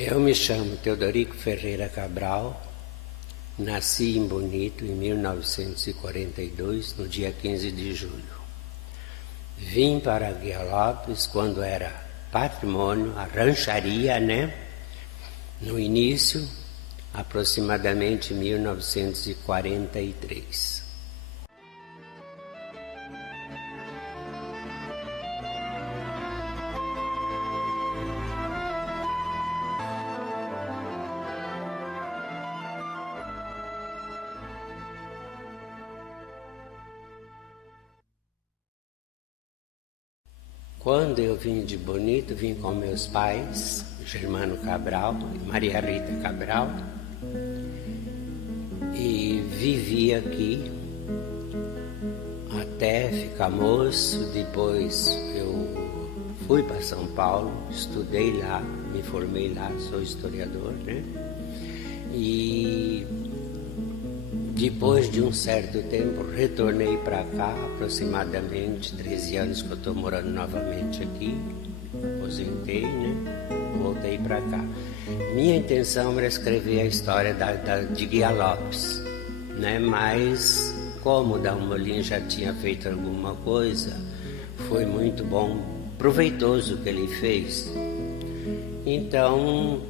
Eu me chamo Teodorico Ferreira Cabral, nasci em Bonito em 1942, no dia 15 de julho. Vim para Guia Lopes quando era patrimônio, a rancharia, né? No início, aproximadamente 1943. Quando eu vim de Bonito, vim com meus pais, Germano Cabral e Maria Rita Cabral, e vivi aqui até ficar moço. Depois eu fui para São Paulo, estudei lá, me formei lá, sou historiador, né? E depois de um certo tempo, retornei para cá, aproximadamente 13 anos que eu estou morando novamente aqui, aposentei, né? Voltei para cá. Minha intenção era escrever a história de Guia Lopes, né? Mas como Dalmolin já tinha feito alguma coisa, foi muito bom, proveitoso o que ele fez. Então,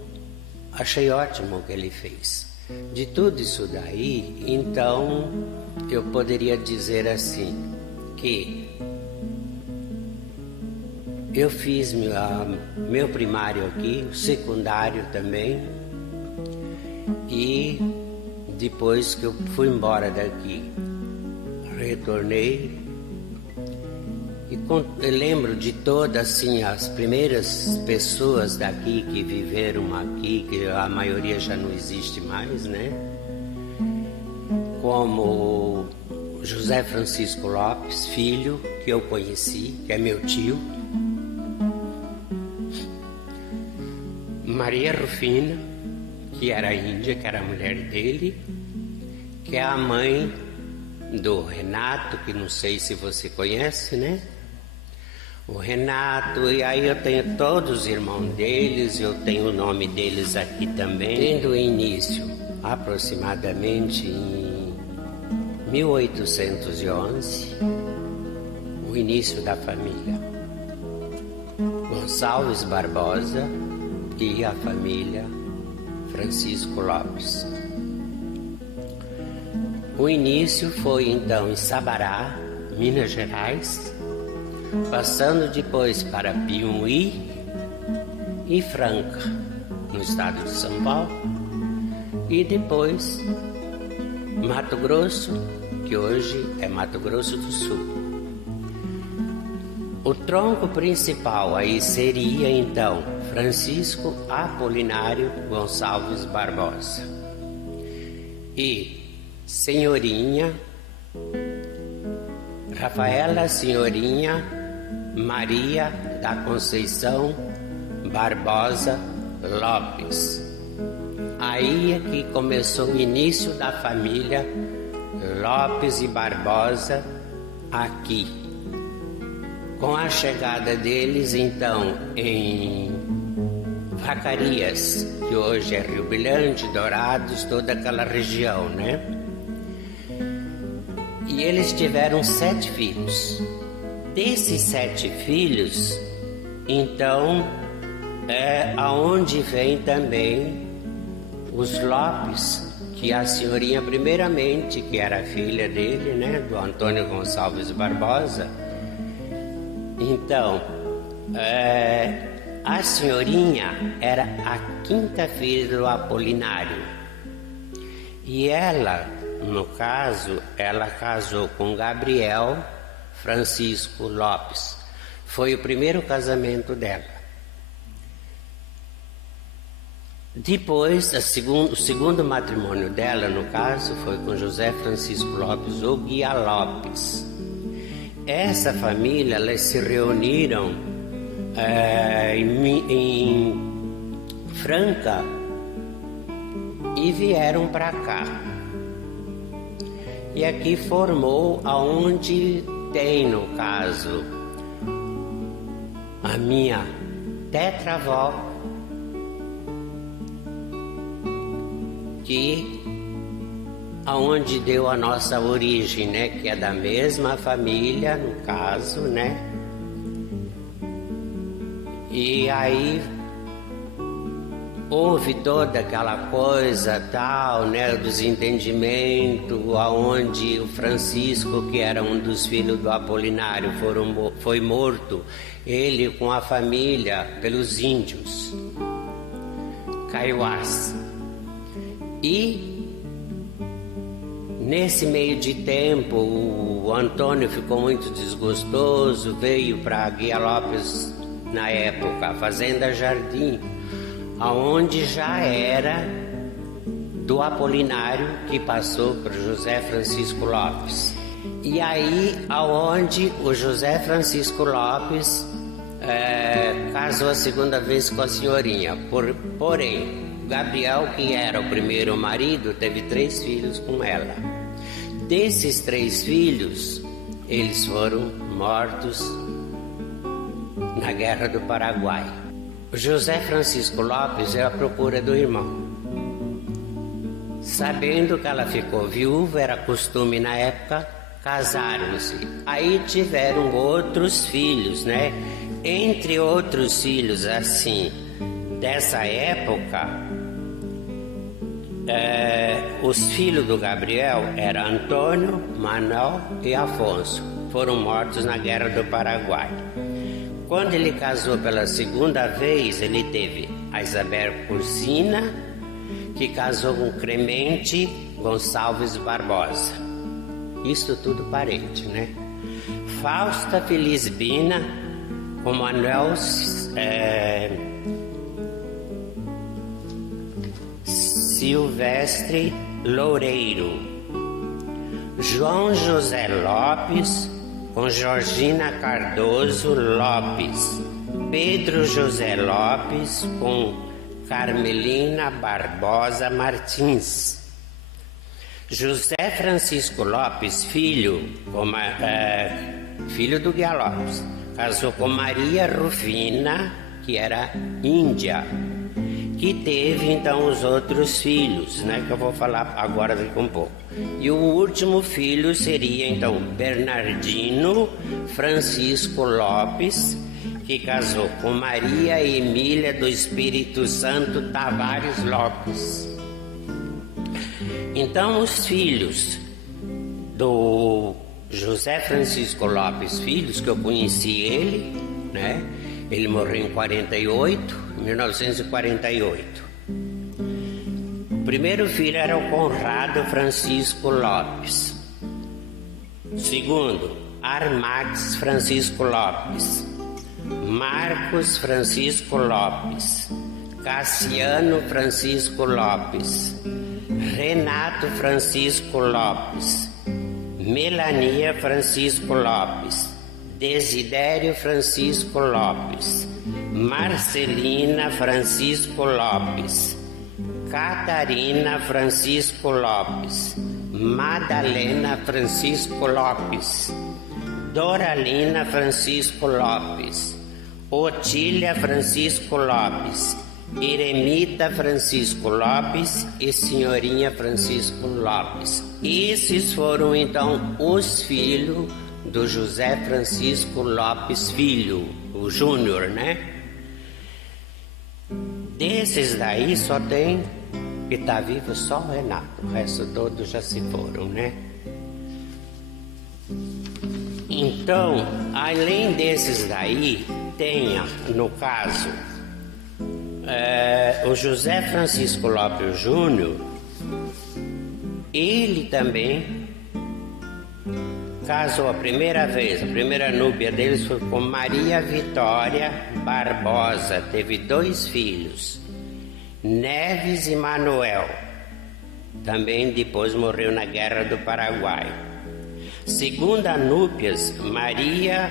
achei ótimo o que ele fez. De tudo isso daí, então, eu poderia dizer assim, que eu fiz meu primário aqui, o secundário também, e depois que eu fui embora daqui, retornei, e eu lembro de todas assim, as primeiras pessoas daqui que viveram aqui, que a maioria já não existe mais, né? Como José Francisco Lopes, filho, que eu conheci, que é meu tio. Maria Rufina, que era índia, que era a mulher dele, que é a mãe do Renato, que não sei se você conhece, né? O Renato, e aí eu tenho todos os irmãos deles, eu tenho o nome deles aqui também. Tendo o início, aproximadamente em 1811, o início da família Gonçalves Barbosa e a família Francisco Lopes. O início foi então em Sabará, Minas Gerais, passando depois para Piumhi e Franca, no estado de São Paulo, e depois Mato Grosso, que hoje é Mato Grosso do Sul. O tronco principal aí seria então Francisco Apolinário Gonçalves Barbosa e Senhorinha Rafaela Senhorinha Maria da Conceição Barbosa Lopes. Aí é que começou o início da família Lopes e Barbosa aqui. Com a chegada deles, então, em Vacarias, que hoje é Rio Brilhante, Dourados, toda aquela região, né? E eles tiveram 7 filhos. Desses 7 filhos, então, é aonde vem também os Lopes, que a senhorinha primeiramente, que era filha dele, né, do Antônio Gonçalves Barbosa. Então, a senhorinha era a 5ª filha do Apolinário. E ela, no caso, ela casou com Gabriel Francisco Lopes. Foi o primeiro casamento dela. Depois, o segundo matrimônio dela, no caso, foi com José Francisco Lopes, ou Guia Lopes. Essa família, elas se reuniram em Franca e vieram para cá. E aqui formou aonde tem, no caso, a minha tetravó, que aonde deu a nossa origem, né? Que é da mesma família, no caso, né? E aí houve toda aquela coisa tal, né, dos entendimentos, aonde o Francisco, que era um dos filhos do Apolinário, foi morto, ele com a família, pelos índios Kaiowás. E nesse meio de tempo o Antônio ficou muito desgostoso, veio para Guia Lopes na época, Fazenda Jardim, aonde já era do Apolinário, que passou por José Francisco Lopes. E aí aonde o José Francisco Lopes casou a segunda vez com a senhorinha. Porém, Gabriel, que era o primeiro marido, teve 3 filhos com ela. Desses 3 filhos, eles foram mortos na Guerra do Paraguai. José Francisco Lopes é à procura do irmão. Sabendo que ela ficou viúva, era costume na época, casaram-se. Aí tiveram outros filhos, né? Entre outros filhos, assim, dessa época, os filhos do Gabriel eram Antônio, Manuel e Afonso. Foram mortos na Guerra do Paraguai. Quando ele casou pela segunda vez, ele teve a Isabel Cursina, que casou com Clemente Gonçalves Barbosa. Isso tudo parente, né? Fausta Felisbina com Manuel Silvestre Loureiro. João José Lopes com Georgina Cardoso Lopes. Pedro José Lopes com Carmelina Barbosa Martins. José Francisco Lopes, filho do Guia Lopes, casou com Maria Rufina, que era índia, que teve então os outros filhos, né, que eu vou falar agora daqui um pouco. E o último filho seria então Bernardino Francisco Lopes, que casou com Maria Emília do Espírito Santo Tavares Lopes. Então os filhos do José Francisco Lopes Filhos, que eu conheci ele, né? Ele morreu em 1948. O primeiro filho era o Conrado Francisco Lopes. O segundo, Armax Francisco Lopes. Marcos Francisco Lopes. Cassiano Francisco Lopes. Renato Francisco Lopes. Melania Francisco Lopes. Desidério Francisco Lopes. Marcelina Francisco Lopes. Catarina Francisco Lopes. Madalena Francisco Lopes. Doralina Francisco Lopes. Otília Francisco Lopes. Eremita Francisco Lopes e Senhorinha Francisco Lopes. Esses foram então os filhos do José Francisco Lopes Filho, o Júnior, né? Desses daí só tem, que está vivo só o Renato, o resto todos já se foram, né? Então, além desses daí, tenha, no caso, o José Francisco Lopes Júnior, ele também casou a primeira vez, a primeira núpia deles foi com Maria Vitória Barbosa, teve 2 filhos, Neves e Manuel, também depois morreu na Guerra do Paraguai. Segunda núpcias, Maria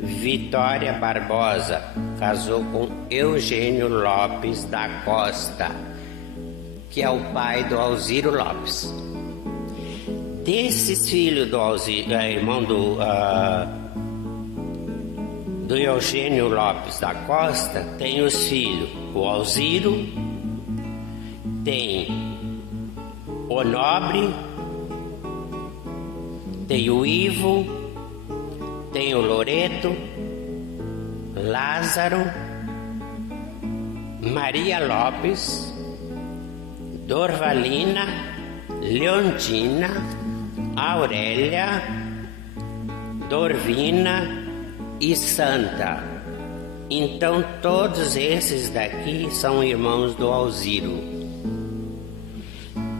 Vitória Barbosa, casou com Eugênio Lopes da Costa, que é o pai do Alziro Lopes. Desses filhos do Alziro, irmão do Eugênio Lopes da Costa, tem os filhos, o Alziro, tem o Nobre, tem o Ivo, tem o Loreto, Lázaro, Maria Lopes, Dorvalina, Leontina, Aurélia, Dorvina e Santa. Então todos esses daqui são irmãos do Alziro.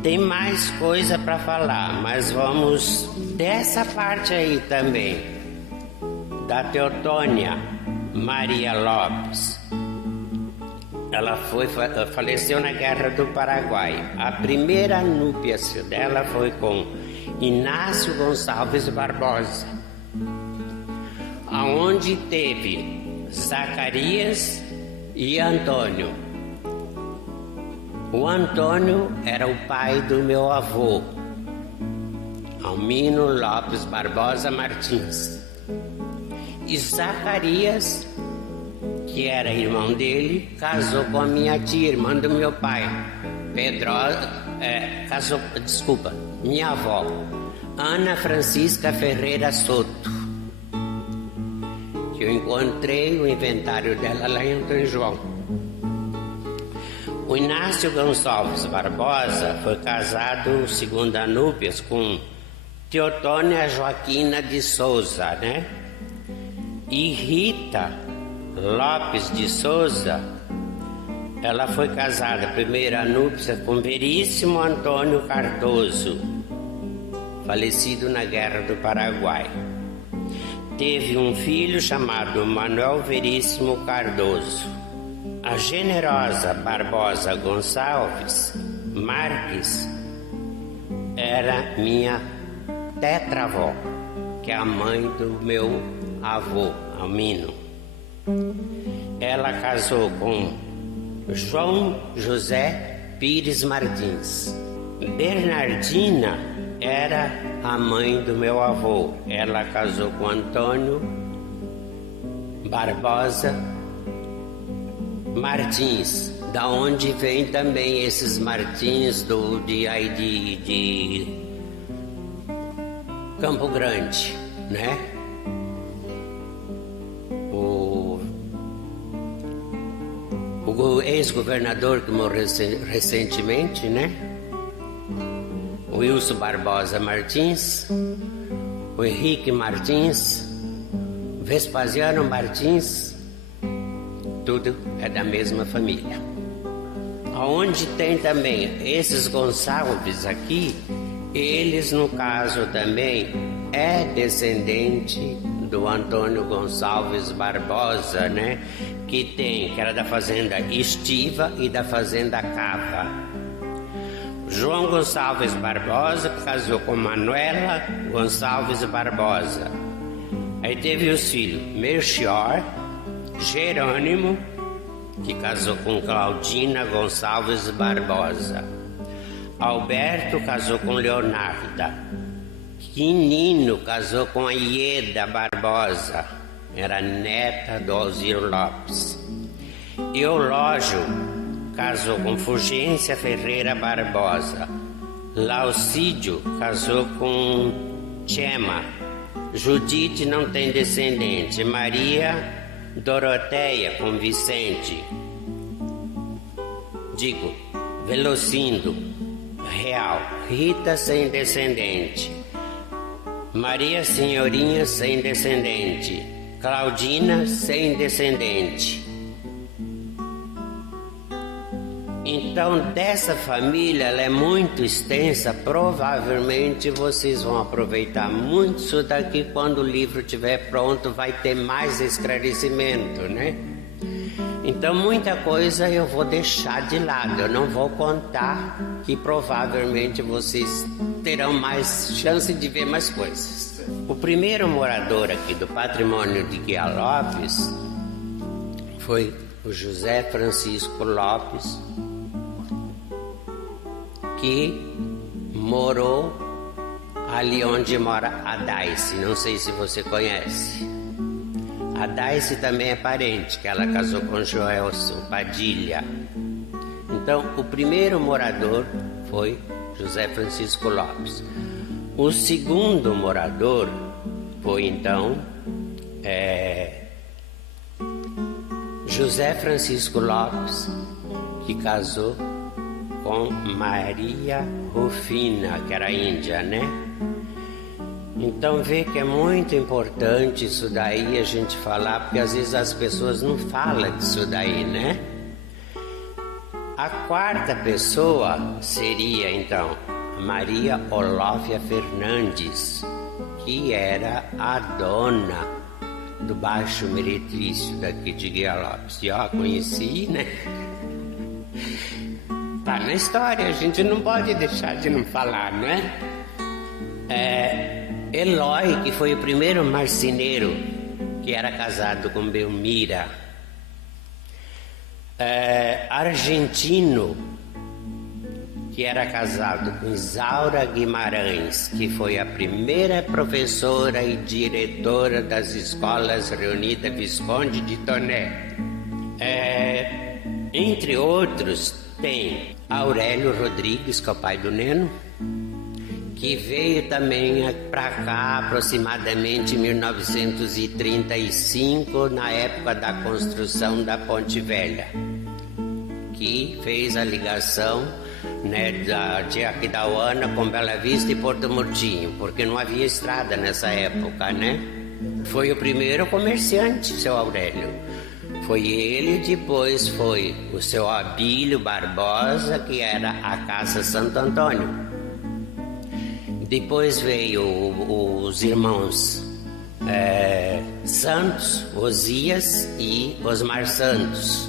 Tem mais coisa para falar, mas vamos dessa parte aí também, da Teotônia Maria Lopes. Ela faleceu na Guerra do Paraguai. A primeira núpcias dela foi com Inácio Gonçalves Barbosa, aonde teve Zacarias e Antônio. O Antônio era o pai do meu avô, Almino Lopes Barbosa Martins. E Zacarias, que era irmão dele, casou com a minha tia, irmã do meu pai, minha avó, Ana Francisca Ferreira Soto, que eu encontrei o inventário dela lá em Antônio João. O Inácio Gonçalves Barbosa foi casado, segundo a núpcias, com Teotônia Joaquina de Souza, né? E Rita Lopes de Souza, ela foi casada, primeira núpcia, com Veríssimo Antônio Cardoso, falecido na Guerra do Paraguai. Teve um filho chamado Manuel Veríssimo Cardoso. A Generosa Barbosa Gonçalves Marques era minha tetravó, que é a mãe do meu avô, Almino. Ela casou com João José Pires Martins. Bernardina era a mãe do meu avô. Ela casou com Antônio Barbosa Martins, da onde vem também esses Martins de Campo Grande, né? O ex-governador que morreu recentemente, né? O Wilson Barbosa Martins, o Henrique Martins, Vespasiano Martins, tudo é da mesma família. Aonde tem também esses Gonçalves aqui, eles no caso também é descendente do Antônio Gonçalves Barbosa, né? Que era da fazenda Estiva e da fazenda Cava. João Gonçalves Barbosa casou com Manuela Gonçalves Barbosa. Aí teve os filhos Melchior, Jerônimo, que casou com Claudina Gonçalves Barbosa. Alberto casou com Leonarda. Quinino casou com a Ieda Barbosa, era neta do Alziro Lopes. Eulógio casou com Fulgência Ferreira Barbosa. Laucídio casou com Chema. Judite não tem descendente. Maria Doroteia com Vicente. Velocindo Real. Rita sem descendente. Maria Senhorinha sem descendente. Claudina sem descendente. Então, dessa família, ela é muito extensa. Provavelmente vocês vão aproveitar muito isso daqui. Quando o livro estiver pronto, vai ter mais esclarecimento, né? Então, muita coisa eu vou deixar de lado. Eu não vou contar, que provavelmente vocês terão mais chance de ver mais coisas. O primeiro morador aqui do patrimônio de Guia Lopes foi o José Francisco Lopes, que morou ali onde mora a Daice. Não sei se você conhece. A Daice também é parente, que ela casou com Joelson Padilha. Então, o primeiro morador foi José Francisco Lopes. O segundo morador foi então José Francisco Lopes, que casou com Maria Rufina, que era índia, né? Então vê que é muito importante isso daí a gente falar, porque às vezes as pessoas não falam disso daí, né? A quarta pessoa seria então Maria Olóvia Fernandes, que era a dona do Baixo Meretrício daqui de Guia Lopes. E ó, conheci, né? Tá na história, a gente não pode deixar de não falar, né? Eloy, que foi o primeiro marceneiro que era casado com Belmira. Argentino, que era casado com Isaura Guimarães, que foi a primeira professora e diretora das escolas reunidas Visconde de Toné. Entre outros, tem Aurélio Rodrigues, que é o pai do Neno, que veio também para cá aproximadamente em 1935, na época da construção da Ponte Velha, que fez a ligação, né, de Aquidauana com Bela Vista e Porto Murtinho, porque não havia estrada nessa época, né? Foi o primeiro comerciante, seu Aurélio. Foi ele, depois foi o seu Abílio Barbosa, que era a Casa Santo Antônio. Depois veio os irmãos Santos, Osias e Osmar Santos.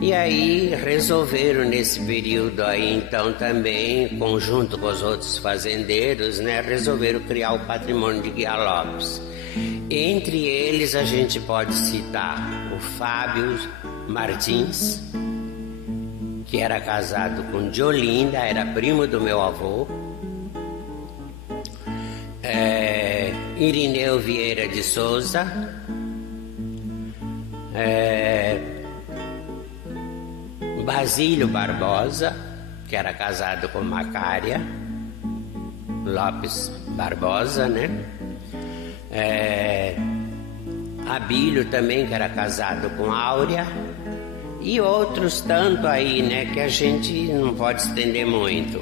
E aí resolveram nesse período aí então também, conjunto com os outros fazendeiros, né, resolveram criar o patrimônio de Guia Lopes. Entre eles a gente pode citar o Fábio Martins, que era casado com Diolinda, era primo do meu avô. Irineu Vieira de Souza, Basílio Barbosa, que era casado com Macária Lopes Barbosa, né? Abílio também, que era casado com Áurea, e outros tanto aí, né, que a gente não pode estender muito.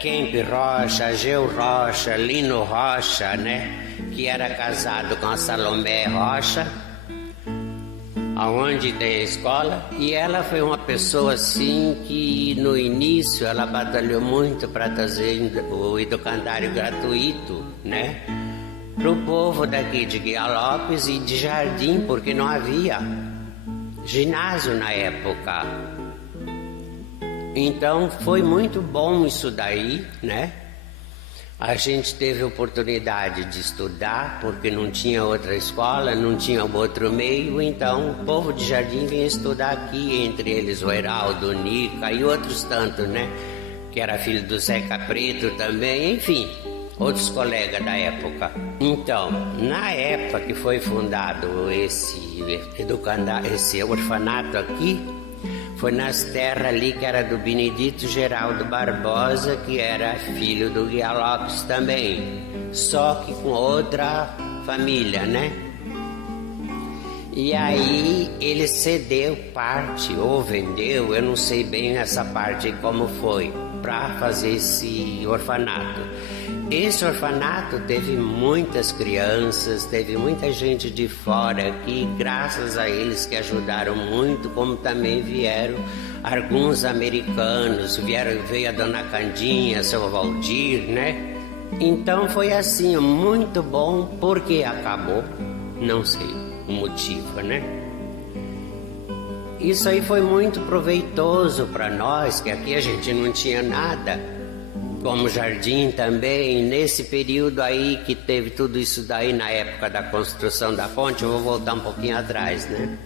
Kemp Rocha, Ageu Rocha, Lino Rocha, né, que era casado com a Salomé Rocha, aonde tem a escola, e ela foi uma pessoa assim que no início ela batalhou muito para trazer o educandário gratuito, né, para o povo daqui de Guia Lopes e de Jardim, porque não havia ginásio na época. Então foi muito bom isso daí, né? A gente teve oportunidade de estudar, porque não tinha outra escola, não tinha outro meio, então o povo de Jardim vinha estudar aqui, entre eles o Heraldo, o Nica e outros tantos, né? Que era filho do Zeca Preto também, enfim, outros colegas da época. Então, na época que foi fundado esse orfanato aqui, foi nas terras ali que era do Benedito Geraldo Barbosa, que era filho do Guia Lopes também, só que com outra família, né? E aí ele cedeu parte, ou vendeu, eu não sei bem essa parte como foi, para fazer esse orfanato. Esse orfanato teve muitas crianças, teve muita gente de fora aqui, graças a eles que ajudaram muito, como também vieram alguns americanos, veio a Dona Candinha, seu Valdir, né? Então foi assim, muito bom, porque acabou, não sei o motivo, né? Isso aí foi muito proveitoso para nós, que aqui a gente não tinha nada. Como Jardim também, nesse período aí que teve tudo isso daí, na época da construção da ponte, eu vou voltar um pouquinho atrás, né?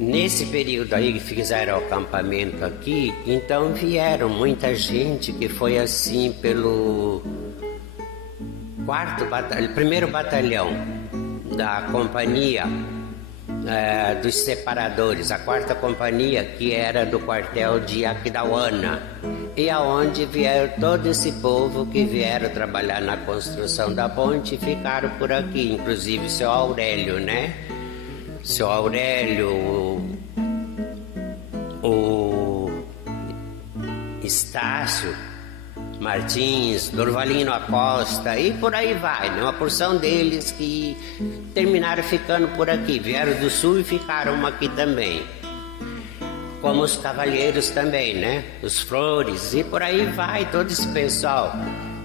Nesse período aí que fizeram o acampamento aqui, então vieram muita gente que foi assim pelo primeiro batalhão da companhia dos separadores, a 4ª companhia, que era do quartel de Aquidauana, e aonde vieram todo esse povo que vieram trabalhar na construção da ponte e ficaram por aqui, inclusive seu Aurélio, né? Seu Aurélio, o Estácio Martins, Dorvalino Acosta e por aí vai, né? Uma porção deles que terminaram ficando por aqui, vieram do sul e ficaram aqui também, como os cavalheiros também, né? Os Flores e por aí vai, todo esse pessoal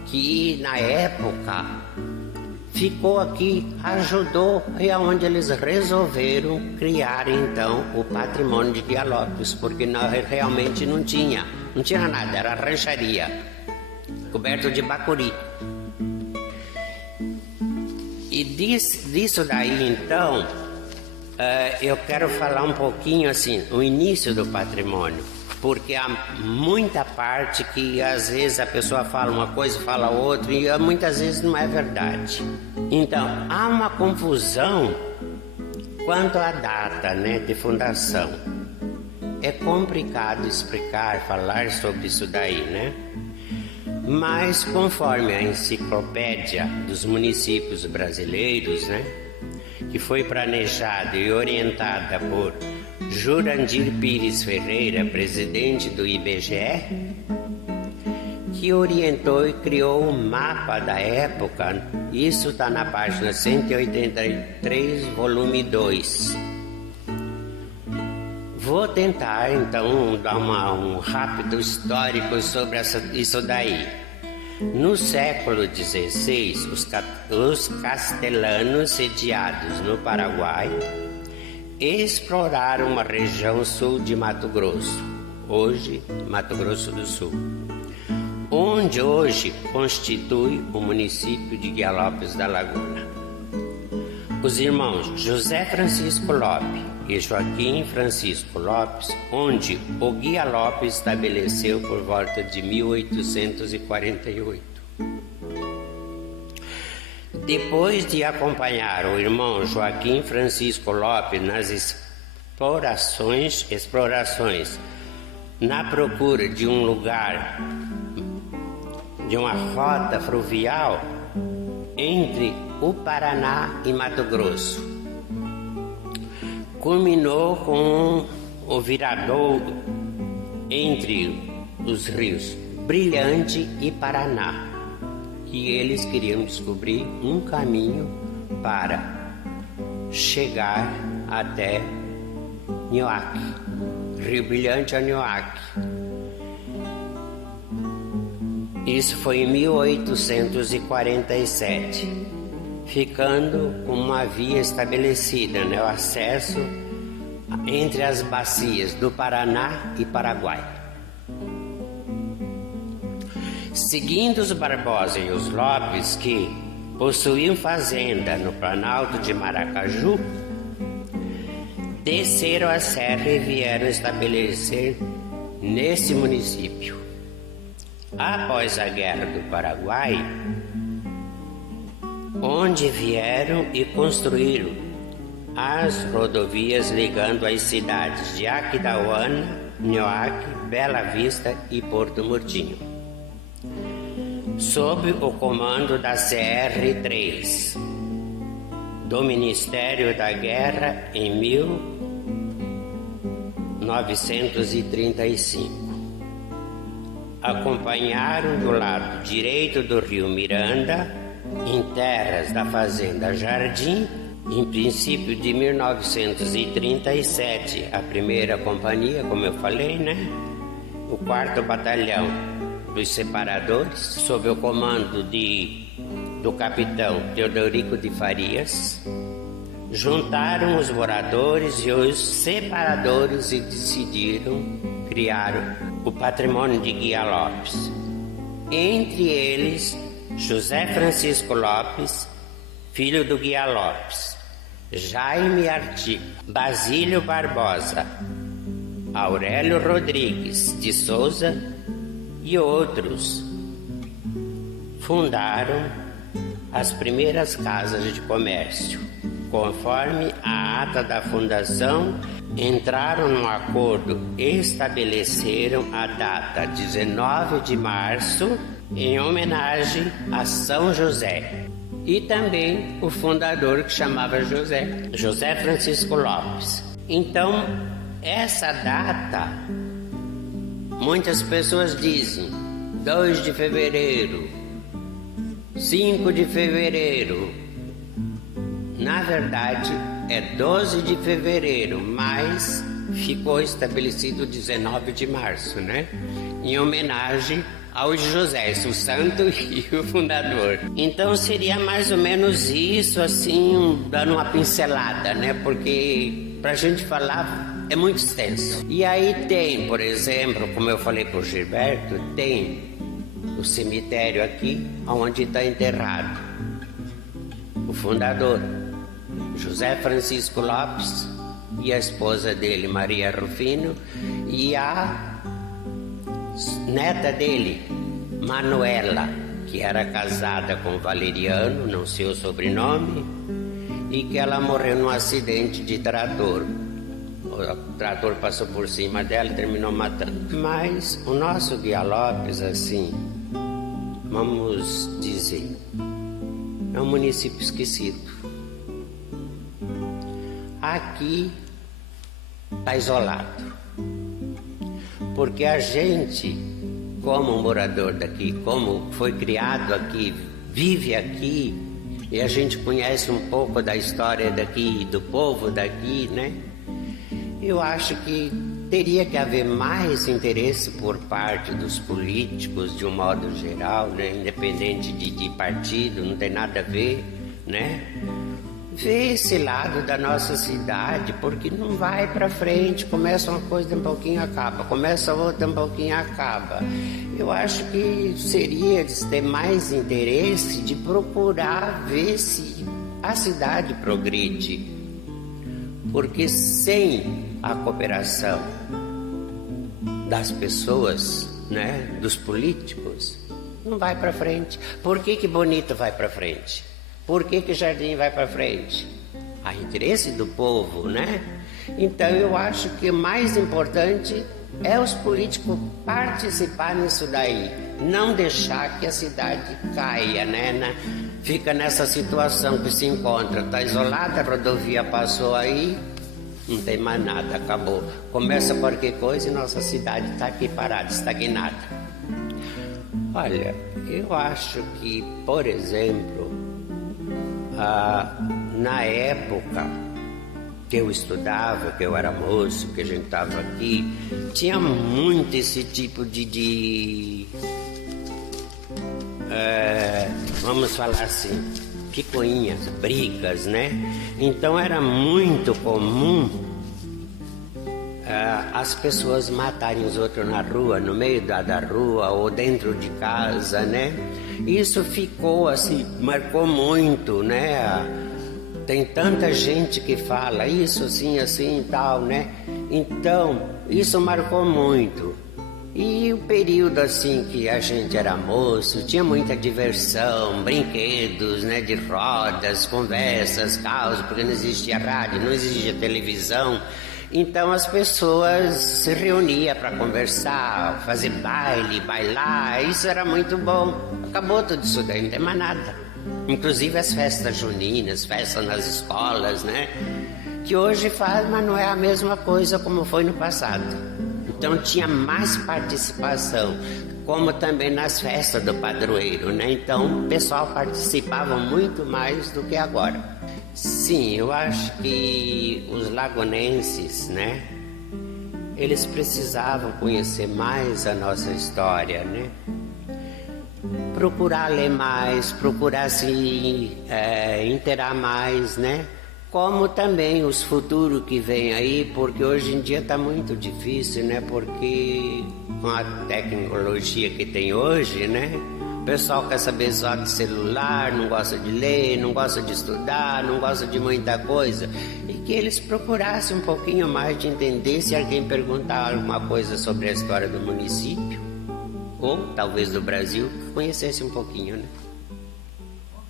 que na época ficou aqui, ajudou, e aonde eles resolveram criar então o patrimônio de Guialópolis, porque realmente não tinha nada, era rancharia, coberto de bacuri. E disso daí então, eu quero falar um pouquinho assim, o início do patrimônio, porque há muita parte que às vezes a pessoa fala uma coisa, fala outra, e muitas vezes não é verdade. Então, há uma confusão quanto à data, né, de fundação. É complicado explicar, falar sobre isso daí, né? Mas conforme a enciclopédia dos municípios brasileiros, né, que foi planejada e orientada por Jurandir Pires Ferreira, presidente do IBGE, que orientou e criou o mapa da época. Isso está na página 183, volume 2. Vou tentar então dar um rápido histórico sobre isso daí. No século XVI, os castelhanos sediados no Paraguai exploraram uma região sul de Mato Grosso, hoje Mato Grosso do Sul, onde hoje constitui o município de Guialópolis da Laguna. Os irmãos José Francisco Lopes e Joaquim Francisco Lopes, onde o Guialópolis estabeleceu por volta de 1848. Depois de acompanhar o irmão Joaquim Francisco Lopes nas explorações na procura de um lugar, de uma rota fluvial entre o Paraná e Mato Grosso, culminou com o viradouro entre os rios Brilhante e Paraná, que eles queriam descobrir um caminho para chegar até Nioaque, Rio Brilhante a Nioaque. Isso foi em 1847, ficando com uma via estabelecida, né, o acesso entre as bacias do Paraná e Paraguai. Seguindo os Barbosa e os Lopes, que possuíam fazenda no Planalto de Maracaju, desceram a serra e vieram estabelecer nesse município. Após a Guerra do Paraguai, onde vieram e construíram as rodovias ligando as cidades de Aquidauana, Nioaque, Bela Vista e Porto Murtinho, sob o comando da CR-3 do Ministério da Guerra em 1935. Acompanharam do lado direito do rio Miranda, em terras da fazenda Jardim, em princípio de 1937, a 1ª companhia, como eu falei, né? O 4º batalhão dos separadores, sob o comando do capitão Teodorico de Farias, juntaram os moradores e os separadores e decidiram criar o patrimônio de Guialópolis. Entre eles, José Francisco Lopes, filho do Guialópolis, Jaime Artigo, Basílio Barbosa, Aurélio Rodrigues de Souza e outros fundaram as primeiras casas de comércio. conforme a ata da fundação, entraram no acordo e estabeleceram a data 19 de março em homenagem a São José. E também o fundador, que chamava José Francisco Lopes. Então, essa data, muitas pessoas dizem 2 de fevereiro, 5 de fevereiro. Na verdade, é 12 de fevereiro, mas ficou estabelecido 19 de março, né? Em homenagem ao José, o santo e o fundador. Então seria mais ou menos isso, assim, dando uma pincelada, né? Porque pra gente falar é muito extenso. E aí tem, por exemplo, como eu falei pro Gilberto, tem o cemitério aqui, onde está enterrado o fundador, José Francisco Lopes, e a esposa dele, Maria Rufino, e a neta dele, Manuela, que era casada com Valeriano, não sei o sobrenome, e que ela morreu num acidente de trator. O trator passou por cima dela e terminou matando. Mas o nosso Guia Lopes, assim, vamos dizer, é um município esquecido. Aqui está isolado. Porque a gente, como morador daqui, como foi criado aqui, vive aqui, e a gente conhece um pouco da história daqui, do povo daqui, né? Eu acho que teria que haver mais interesse por parte dos políticos, de um modo geral, né? Independente de partido, não tem nada a ver, né? Ver esse lado da nossa cidade, porque não vai para frente, começa uma coisa, um pouquinho acaba, começa outra, um pouquinho acaba. Eu acho que seria de ter mais interesse de procurar ver se a cidade progride, porque sem a cooperação das pessoas, né, dos políticos, não vai para frente. Por que Bonito vai para frente? Por que Jardim vai para frente? A interesse do povo, né? Então eu acho que o mais importante é os políticos participar nisso daí. Não deixar que a cidade caia, né? Fica nessa situação que se encontra. Está isolada, a rodovia passou aí, não tem mais nada, acabou. Começa qualquer coisa e nossa cidade está aqui parada, estagnada. Olha, eu acho que, por exemplo, na época que eu estudava, que eu era moço, que a gente estava aqui, tinha muito esse tipo vamos falar assim, picuinhas, brigas, né? Então era muito comum as pessoas matarem os outros na rua, no meio da rua ou dentro de casa, né? Isso ficou assim, marcou muito, né? Tem tanta gente que fala isso assim, assim e tal, né? Então, isso marcou muito. E o período assim que a gente era moço, tinha muita diversão, brinquedos, né? De rodas, conversas, causas, porque não existia rádio, não existia televisão. Então as pessoas se reuniam para conversar, fazer baile, bailar, isso era muito bom. Acabou tudo isso daí, não tem mais nada. Inclusive as festas juninas, festas nas escolas, né? Que hoje faz, mas não é a mesma coisa como foi no passado. Então tinha mais participação, como também nas festas do padroeiro, né? Então o pessoal participava muito mais do que agora. Sim, eu acho que os lagonenses, né? Eles precisavam conhecer mais a nossa história, né? Procurar ler mais, procurar se inteirar mais, né? Como também os futuros que vêm aí, porque hoje em dia está muito difícil, né? Porque com a tecnologia que tem hoje, né? O pessoal quer saber só de celular, não gosta de ler, não gosta de estudar, não gosta de muita coisa. E que eles procurassem um pouquinho mais de entender, se alguém perguntar alguma coisa sobre a história do município, ou talvez do Brasil, que conhecesse um pouquinho, né?